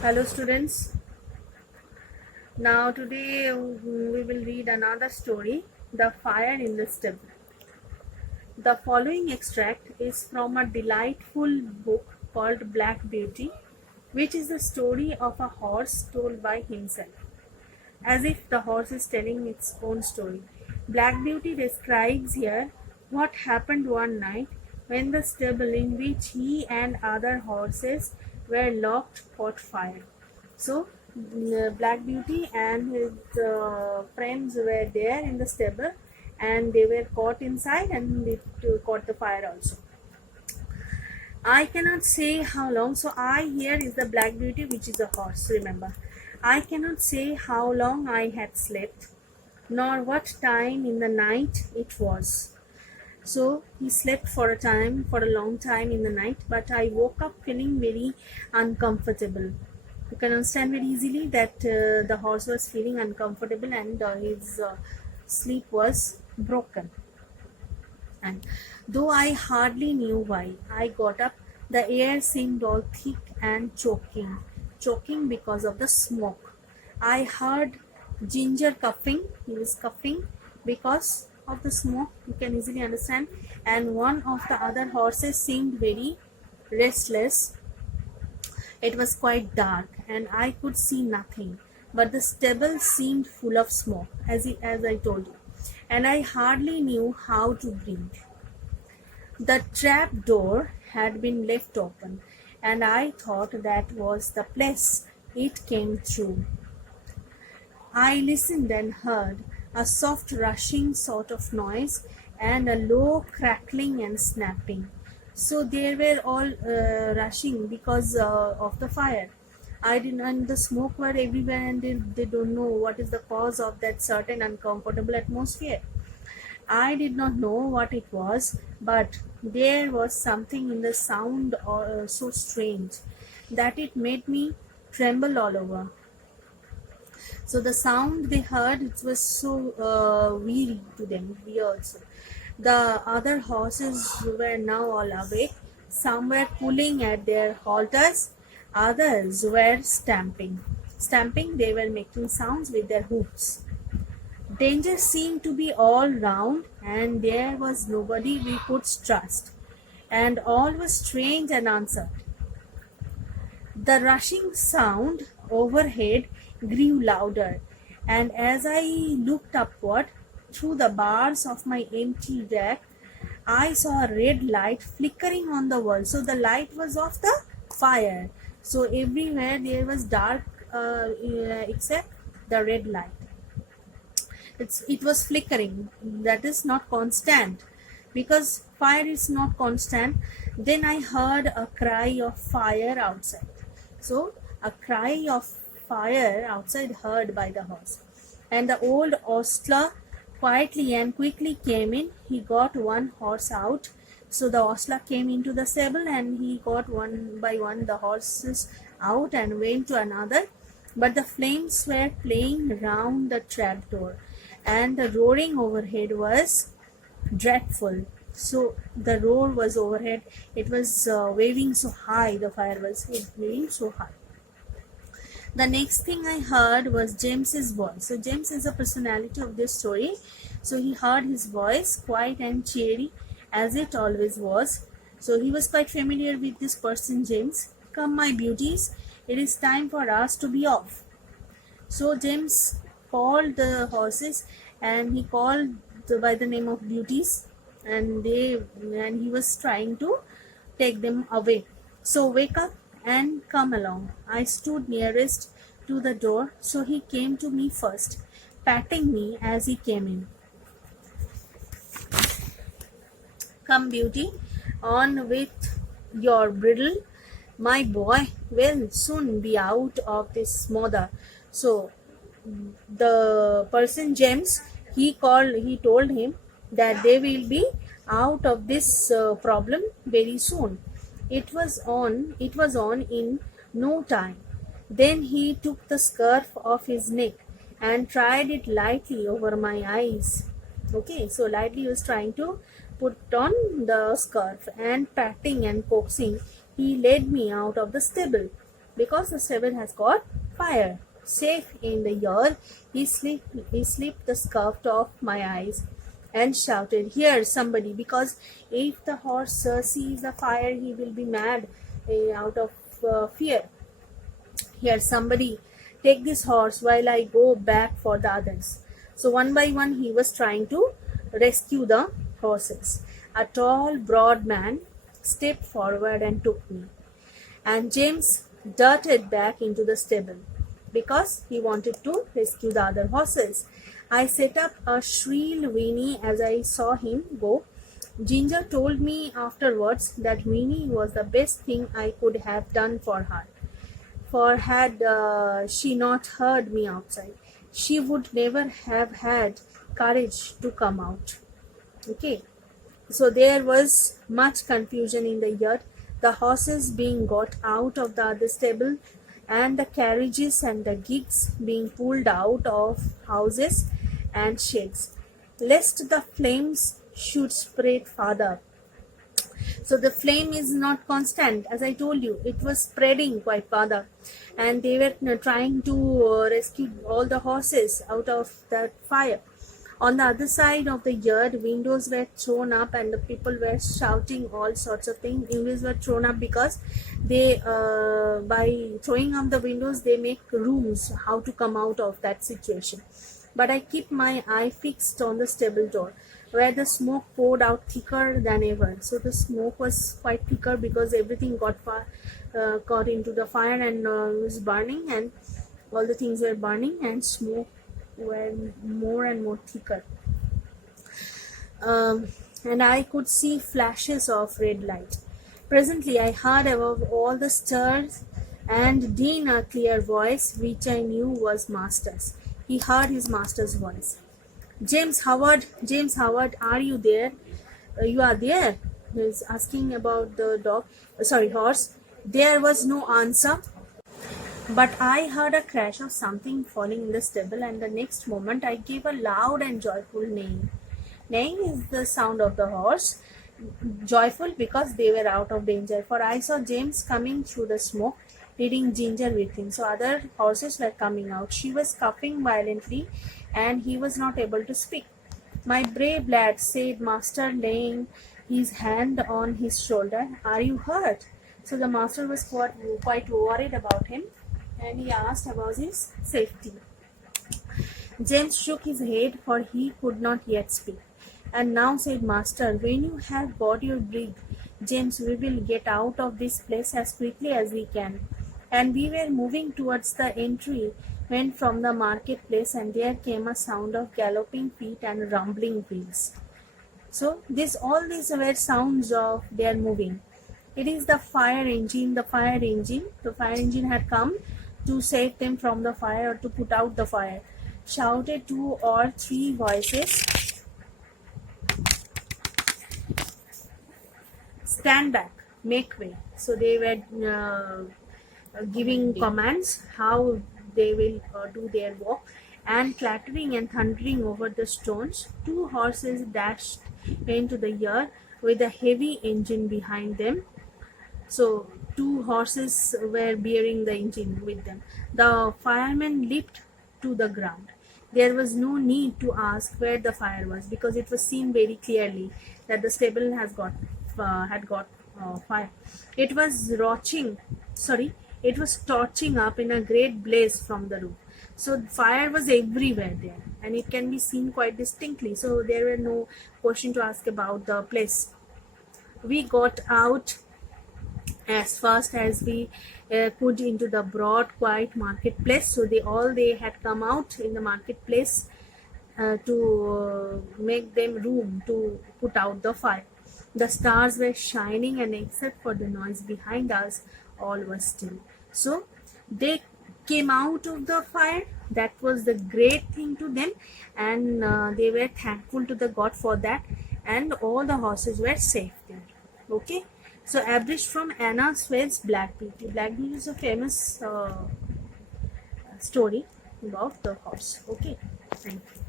Hello students. Now today we will read another story, The Fire in the Stable. The following extract is from a delightful book called Black Beauty, which is the story of a horse told by himself, as if the horse is telling its own story. Black Beauty describes here what happened one night when the stable in which he and other horses were locked caught fire. So, Black Beauty and his friends were there in the stable and they were caught inside and they caught the fire also. I cannot say how long. So I here is the Black Beauty, which is a horse, remember. I cannot say how long I had slept, nor what time in the night it was. So he slept for a long time in the night, but I woke up feeling very uncomfortable. You can understand very easily that the horse was feeling uncomfortable and his sleep was broken. And though I hardly knew why, I got up. The air seemed all thick and choking because of the smoke. I heard Ginger coughing. He was coughing because of the smoke. You can easily understand. And one of the other horses seemed very restless. It was quite dark, and I could see nothing. But the stable seemed full of smoke, as I told you, and I hardly knew how to breathe. The trap door had been left open, and I thought that was the place it came through. I listened and heard a soft rushing sort of noise and a low crackling and snapping. So they were all rushing because of the fire. I didn't, and the smoke were everywhere, and they don't know what is the cause of that certain uncomfortable atmosphere. I did not know what it was, but there was something in the sound so strange that it made me tremble all over. So the sound they heard, it was so weary to them, we also. The other horses were now all awake. Some were pulling at their halters, others were stamping. Stamping, they were making sounds with their hoofs. Danger seemed to be all round, and there was nobody we could trust, and all was strange and uncertain. The rushing sound overhead grew louder, and as I looked upward through the bars of my empty rack, I saw a red light flickering on the wall. So the light was of the fire. So everywhere there was dark except the red light. It was flickering. That is not constant, because fire is not constant. Then I heard a cry of fire outside. So a cry of fire outside heard by the horse. And the old ostler quietly and quickly came in. He got one horse out. So the ostler came into the stable and he got one by one the horses out and went to another. But the flames were playing round the trapdoor, and the roaring overhead was dreadful. So the roar was overhead. It was waving so high. The fire was waving so high. The next thing I heard was James's voice. So James is a personality of this story. So he heard his voice, quiet and cheery, as it always was. So he was quite familiar with this person, James. Come, my beauties, it is time for us to be off. So James called the horses, and he called by the name of beauties, and he was trying to take them away. So wake up and come along. I stood nearest to the door, so he came to me first, patting me as he came in. Come, beauty, on with your bridle. My boy will soon be out of this smother. So the person James, he told him that they will be out of this problem very soon. It was on in no time. Then he took the scarf off his neck and tried it lightly over my eyes. Okay, so lightly he was trying to put on the scarf, and patting and coaxing, he led me out of the stable. because the stable has got fire. Safe in the yard, he slipped the scuff off my eyes and shouted, "Here, somebody!" Because if the horse sees the fire, he will be mad out of fear. "Here, somebody! Take this horse while I go back for the others." So one by one, he was trying to rescue the horses. A tall, broad man stepped forward and took me, and James darted back into the stable because he wanted to rescue the other horses. I set up a shrill whinny as I saw him go. Ginger told me afterwards that whinny was the best thing I could have done for her, for had she not heard me outside, she would never have had courage to come out. Okay, so there was much confusion in the yard, the horses being got out of the other stable, and the carriages and the gigs being pulled out of houses and sheds, lest the flames should spread farther. So the flame is not constant, as I told you, it was spreading quite farther, and they were trying to rescue all the horses out of that fire. On the other side of the yard, windows were thrown up and the people were shouting all sorts of things. Windows were thrown up because they, by throwing up the windows, they make rooms how to come out of that situation. But I keep my eye fixed on the stable door, where the smoke poured out thicker than ever. So the smoke was quite thicker because everything got into the fire and was burning, and all the things were burning, and smoke were more and more thicker. And I could see flashes of red light. Presently I heard above all the stirs and din a clear voice, which I knew was Master's. He heard his master's voice. James Howard, are you there? You are there? He is asking about the horse. There was no answer, but I heard a crash of something falling in the stable, and the next moment I gave a loud and joyful neighing. Neighing is the sound of the horse, joyful because they were out of danger, for I saw James coming through the smoke, leading Ginger with him. So other horses were coming out. She was coughing violently, and he was not able to speak. "My brave lad," said Master, laying his hand on his shoulder, "are you hurt?" So the master was quite worried about him, and he asked about his safety. James shook his head, for he could not yet speak. "And now," said Master, "when you have got your brig, James, we will get out of this place as quickly as we can." And we were moving towards the entry when from the marketplace, and there came a sound of galloping feet and rumbling wheels. So all these were sounds of their moving. It is the fire engine. The fire engine had come to save them from the fire, or to put out the fire. Shouted 2 or 3 voices, "Stand back, make way." So they were giving commands how they will do their walk, and clattering and thundering over the stones, 2 horses dashed into the yard with a heavy engine behind them. So 2 horses were bearing the engine with them. The firemen leaped to the ground. There was no need to ask where the fire was, because it was seen very clearly that the stable had got fire. It was torching up in a great blaze from the roof. So fire was everywhere there, and it can be seen quite distinctly. So there were no question to ask about the place. We got out as fast as we could into the broad, quiet marketplace. So they had come out in the marketplace to make them room to put out the fire. The stars were shining, and except for the noise behind us, all was still. So they came out of the fire. That was the great thing to them, and they were thankful to the God for that, and all the horses were safe there. Okay, so abridged from Anna Swede's Black Beauty. Black Beauty is a famous story about the horse. Okay, thank you.